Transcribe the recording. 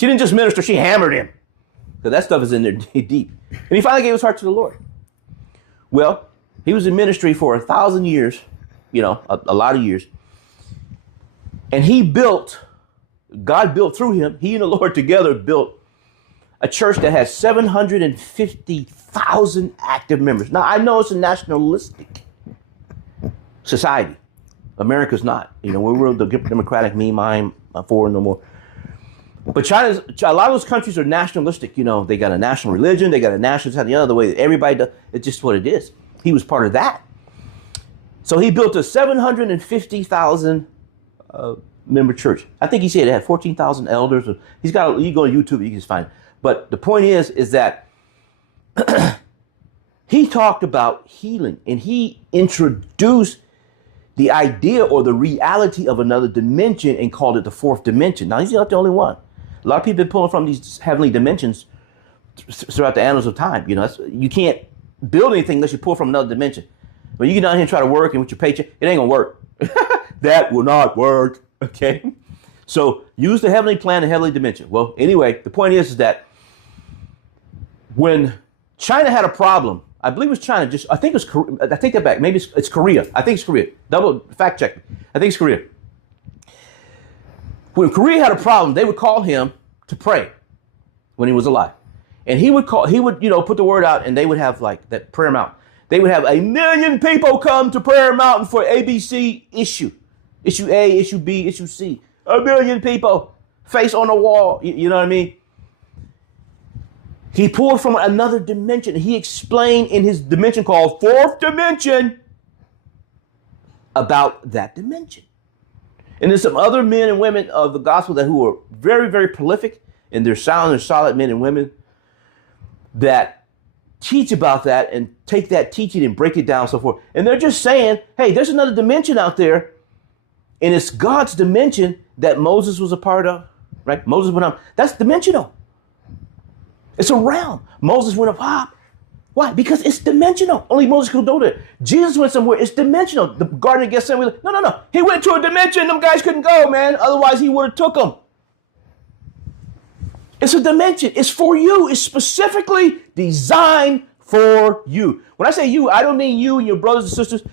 She didn't just minister, she hammered him. Because that stuff is in there deep. And he finally gave his heart to the Lord. Well, he was in ministry for 1,000 years, you know, a lot of years. And God built through him, he and the Lord together built a church that has 750,000 active members. Now, I know it's a nationalistic society. America's not. You know, we're the democratic, me, mine, my four, no more. But a lot of those countries are nationalistic. You know, they got a national religion, they got a national, the other way everybody does. It's just what it is. He was part of that. So he built a 750,000 member church. I think he said it had 14,000 elders. You go to YouTube, you can just find it. But the point is that he talked about healing, and he introduced the idea or the reality of another dimension and called it the fourth dimension. Now, he's not the only one. A lot of people have been pulling from these heavenly dimensions throughout the annals of time. You know, you can't build anything unless you pull from another dimension. When you get down here and try to work and with your paycheck, it ain't gonna work. That will not work. Okay. So use the heavenly plan and heavenly dimension. Well, anyway, the point is that when China had a problem, I believe it was China. I think it was. I take that back. Maybe it's Korea. I think it's Korea. Double fact check. I think it's Korea. When Korea had a problem, they would call him to pray when he was alive, and he would put the word out, and they would have like that prayer mountain. They would have 1 million people come to Prayer Mountain for ABC issue A, issue B, issue C. 1 million people, face on the wall. You know what I mean? He pulled from another dimension. He explained in his dimension called fourth dimension about that dimension. And there's some other men and women of the gospel who are very, very prolific, and they're sound and solid men and women that teach about that and take that teaching and break it down and so forth. And they're just saying, hey, there's another dimension out there, and it's God's dimension that Moses was a part of, right? Moses went up. That's dimensional. It's a realm. Moses went up high. Why? Because it's dimensional. Only Moses could go there. Jesus went somewhere. It's dimensional. The Garden of Gethsemane. No. He went to a dimension. Them guys couldn't go, man. Otherwise, he would have took them. It's a dimension. It's for you. It's specifically designed for you. When I say you, I don't mean you and your brothers and sisters.